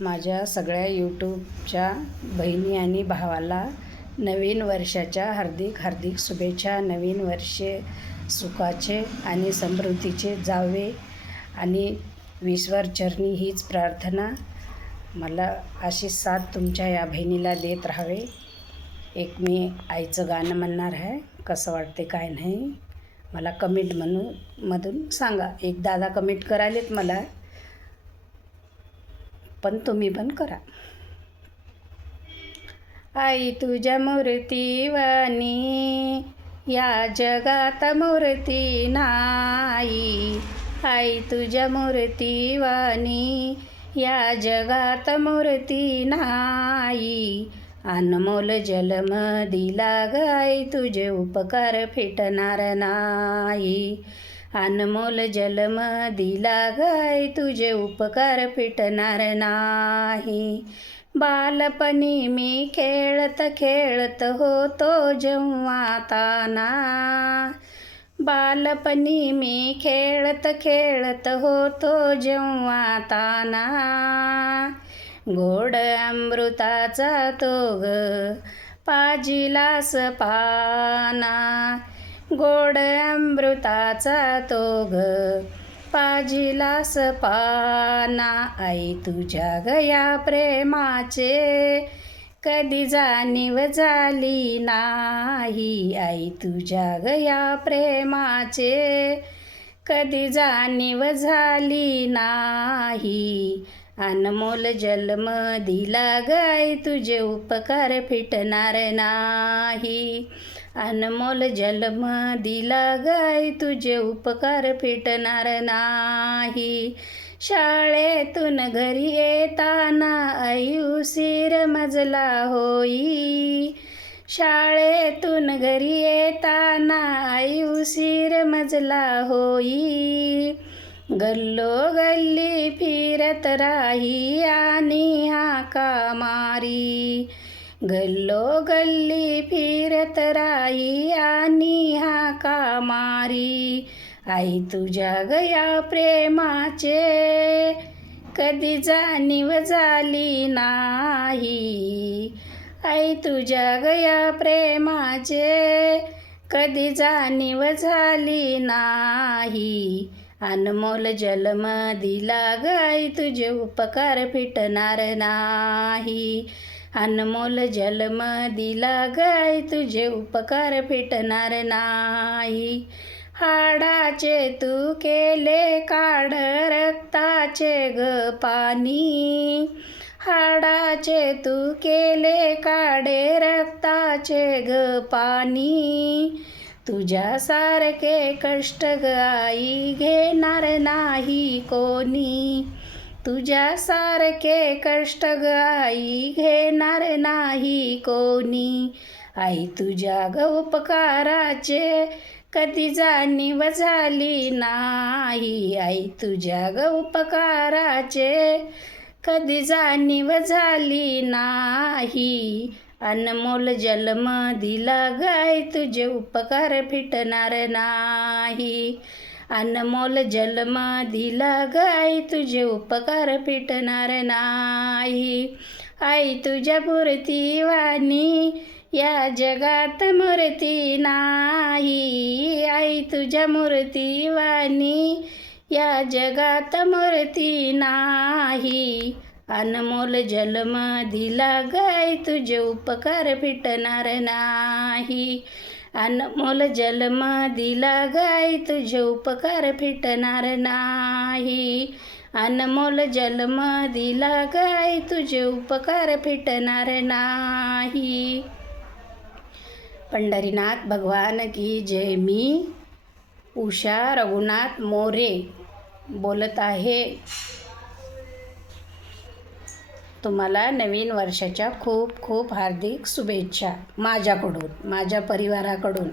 माझ्या सगळ्या यूट्यूबच्या बहिणी आणि भावाला नवीन वर्षाच्या हार्दिक हार्दिक शुभेच्छा. नवीन वर्षे सुखाचे आणि समृद्धीचे जावे आणि ईश्वरचरणी हीच प्रार्थना. मला अशी साथ तुमच्या या बहिणीला देत राहावे. एक मी आईचं गाणं म्हणणार आहे, कसं वाटते काय नाही मला कमेंट मधून सांगा. एक दादा कमेंट करायलेत मला, पण तुम्ही पण करा. आई तुझ्या मूर्तीवाणी या जगात मूर्ती नाही. आई तुझ्या मूर्तीवाणी या जगात मूर्ती नाही. अनमोल जन्म दिला गाय तुझे उपकार फिटणार नाही. अनमोल जन्म दिला गाय तुझे उपकार फिटणार नाही. बालपणी मी खेळत खेळत होतो जेव्हा ताना. बालपणी मी खेळत खेळत होतो जेव्हा ताना. गोड अमृताचा तो ग पाजिलास पाना. गोड अमृताचा तो ग पाजिलास पाना. आई तुझ्या गया प्रेमाचे कधी जाणीव झाली नाही. आई तुझ्या गया प्रेमाचे कधी जाणीव झाली नाही. अनमोल जन्म दिला गाय तुझे उपकार फिटणार नाही. अनमोल जन्म दिला गाय तुझे उपकार फिटणार नाही. शाळेतून घरी येताना आई उशीर मजला होई. शाळेतून घरी येताना आई उशीर मजला होई. गल्लोगल्ली फिरत राही आणि हाका मारी. गल्लोगल्ली फिरत राही आणि हाका मारी. आई तुझ्या गया प्रेमाचे कधी जाणीव झाली नाही. आई तुझ्या गया प्रेमाचे कधी जाणीव झाली नाही. अनमोल जन्म दिला गाय तुझे उपकार फिटणार नाही. अनमोल जन्म दिला गाय तुझे उपकार फिटणार नाही. हाडाचे तू केले काढ रक्ताचे ग पाणी. हाडाचे तू केले काढे रक्ताचे ग पाणी. तुझ्यासारखे कष्ट ग आई घेणार नाही कोणी. तुझ्यासारखे कष्ट ग आई घेणार नाही कोणी. आई तुझ्या ग उपकाराचे कधी जाणीव झाली नाही. आई तुझ्या ग उपकाराचे कधी जाणीव झाली नाही. अनमोल जन्म दिला गाय तुझे उपकार फिटणार नाही. अनमोल जन्म दिला गाय तुझे उपकार फिटणार नाही. आई तुझ्या मूर्तीवाणी या जगात मूर्ती नाही. आई तुझ्या मूर्तीवाणी या जगात मूर्ती नाही. अनमोल जन्म दिला गाय तुझे उपकार फिटणार नाही. अनमोल जन्म दिला गाय तुझे उपकार फिटणार नाही. अनमोल जन्म दिला गाय तुझे उपकार फिटणार नाही. पंढरीनाथ भगवान की जय. मी उषा रघुनाथ मोरे बोलत आहे. तुम्हाला नवीन वर्षाच्या खूप खूप हार्दिक शुभेच्छा माझ्याकडून, माझ्या परिवाराकडून.